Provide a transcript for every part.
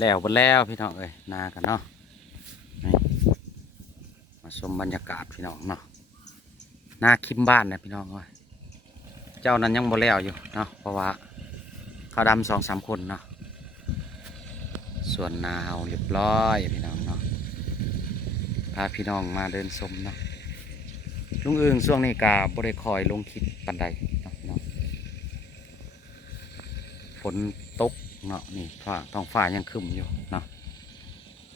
แล้วบนแล้วพี่น้องเอ้ยนากันเนาะนี่มาชมบรรยากาศพี่น้องเนาะนาคิมบ้านเนี่ยพี่น้องเอ้ยเจ้านั้นยังบ่แล้วอยู่เนาะเพราะว่าเขาดำ2-3 คนเนาะส่วนนาเอาเรียบร้อยพี่น้องเนาะพาพี่น้องมาเดินชมเนาะลุงอึ่งช่วงนี้กาบ่ได้คอยลงคลิปปันใดเนาะพี่น้องฝนตกเนาะนี่ท้องฟ้ายังครึ้มอยู่เนาะ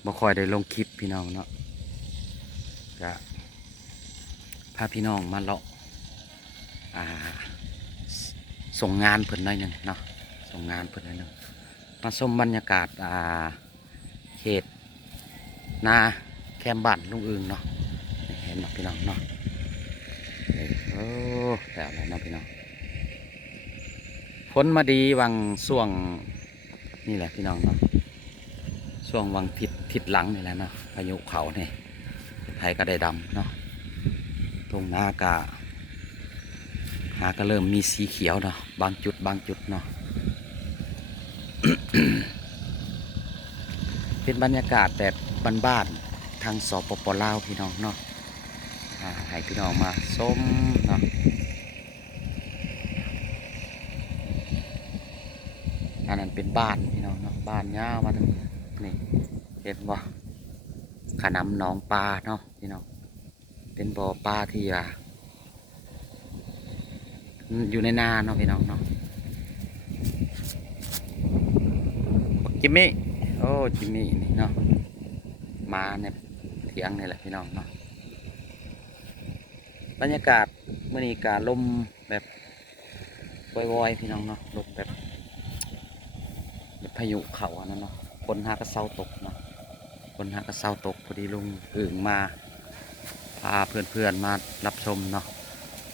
บ่คอยได้ลงคลิปพี่น้องเนาะก็พาพี่น้องมาเลาะส่งงานเพิ่นหน่อยหนึ่งเนาะส่งงานเพิ่นหน่อยหนึ่งมาชมบรรยากาศเขตนาแคมบ้านลุงอึ่งเนาะเห็นเนาะพี่น้องเนาะโอ้แต่แล้วเนาะพี่น้องฝนมาดีวังช่วงนี่แหละพี่น้องเนาะช่วงวังทิศหลังนี่แหละเนาะพายุเขาเนี่ยไทยก็ได้ดำเนาะตรงหน้ากาก็เริ่มมีสีเขียวเนาะบางจุดเนาะ เป็นบรรยากาศแบบบ้านๆทางสปป.ลาวพี่น้องเนาะให้พี่น้องมาชมเนาะอันนั้นเป็นบ้านพี่น้องเนาะบ้านยาวมาทางนี้นี่เห็นบ่ขนำหนองปลาเนาะพี่น้องเป็นบ่อปลาที่อยู่ในนาเนาะพี่น้องเนาะจิมมี่โอ้จิมมี่นี่เนาะมาเนี่ยเถียงนี่แหละพี่น้องเนาะบรรยากาศเมื่อนี้กาลมแบบวอยๆพี่น้องเนาะลมแบบพายุเขาอันนั้นเนาะคนหากระเซาตกเนาะคนหากระเซาตกพอดีลุงอึ่งมาพาเพื่อนๆมารับชมเนาะ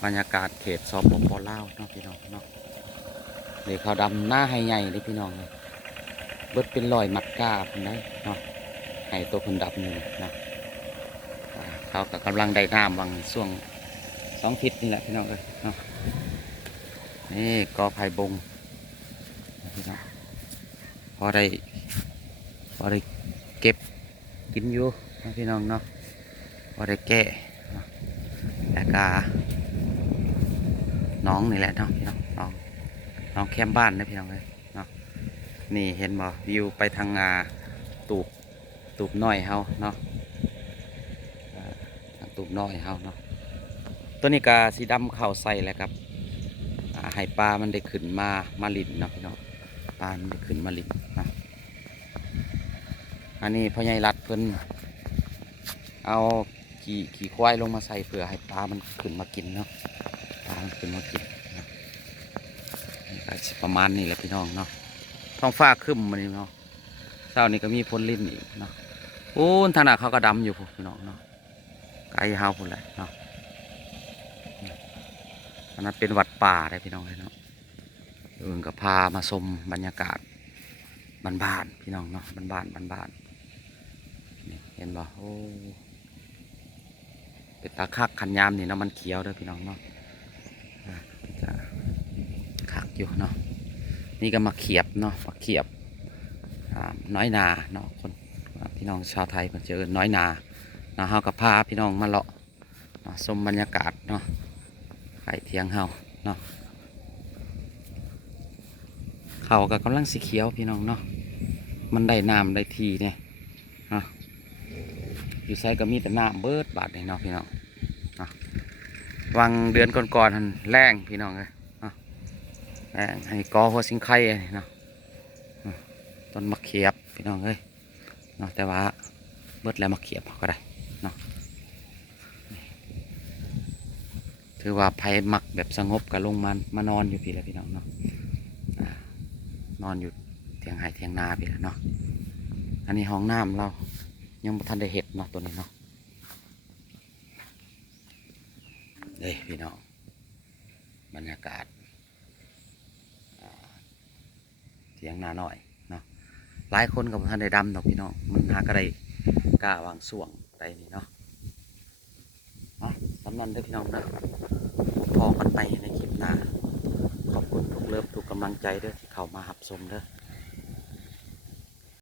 บรรยากาศเขตสปป.ลาวเนาะพี่น้องเนาะเดี๋ยวเขาดำหน้าให้ใหญ่เลยพี่น้องเลยเบิดเป็นรอยมัดก้าคนได้เนาะให้ตัวคนดำนี่เนาะเขาก็กำลังได้น้ำบางช่วง2 ทิศนี่แหละพี่น้องเลยเนาะนี่กอไผ่บงพี่น้องพอได้เก็บกินอยู่นะพี่น้องเนาะพอได้แก่แต่กาน้องนี่แหละเนาะพี่น้องน้องแคมบ้านนะพี่น้องเลยเนาะนี่เห็นบ่วิวไปทางตูบน้อยเฮาเนาะตูบน้อยเฮาเนาะตัวนี้กาสีดำเข่าใส่แหละครับให้ปลามันได้ขึ้นมาลินเนาะพี่น้องปลามันได้ขึ้นมาลินนะอันนี้พ่อใหญ่รัดเพิ่นเอาขี่ควายลงมาใส่เพื่อให้ปลามันขึ้นมากินเนาะปลามันขึ้นมากินนะประมาณนี้แหละพี่น้องเนาะท้องฟ้าครึ้มมันนี่เนาะเช้านี้ก็มีฝนลิ้นอีกเนาะโอ้ทางนั้นเขาก็ดำอยู่พี่น้องเนาะไกลเฮาพุ่นแหละเนาะอันนั้นเป็นวัดป่าได้พี่น้องเลยเนาะก็พามาชมบรรยากาศบ้านๆพี่น้องเนาะบ้านนี่เห็นบ่โอ้เป็นตาคักขันยามนี่เนาะมันเขียวเด้อพี่น้องเนาะจะคักอยู่เนาะนี่ก็มาเขียบเนาะมาเขียบน้อยนาเนาะคนพี่น้องชาวไทยเพิ่นเจอน้อยนาเนาะเฮากับพาพี่น้องมาเลาะชมบรรยากาศเนาะไก่เทียงเฮาเนาะเขาก็กำลังสีเขียวพี่น้องเนาะมันได้น้ำได้ทีเนี่ยเนาะอยู่ไซก็มีแต่น้ำเบิดบาดเลยเนาะพี่น้องเนาะวังเดือนก่อนๆแรงพี่น้องเลยเนาะแรงให้กอหัวสิงไข่เนาะต้นมะเขียบพี่น้องเลยเนาะแต่ว่าเบิดแล้วมะเขียบก็ได้เนาะถือว่าภัยมักแบบสงบกับลงมานอนอยู่พี่แล้วพี่น้องเนาะนอนอยู่เทียงไห่เทียงนาพี่แล้วเนาะอันนี้ห้องน้ำเรายังไม่ทันได้เห็ดเนาะตัวนี้เนาะเด้พี่น้องบรรยากาศเทียงนาหน่อยเนาะหลายคนกับท่านได้ดำดอกพี่น้องมันหากระไดกล้าวางส่วงใดนี่เนาะสำนันได้พี่น้องนะพอกันไปในคลิปหน้าขอบคุณทุกเลิฟทุกกำลังใจด้วยที่เข้ามาหับชมเด้อ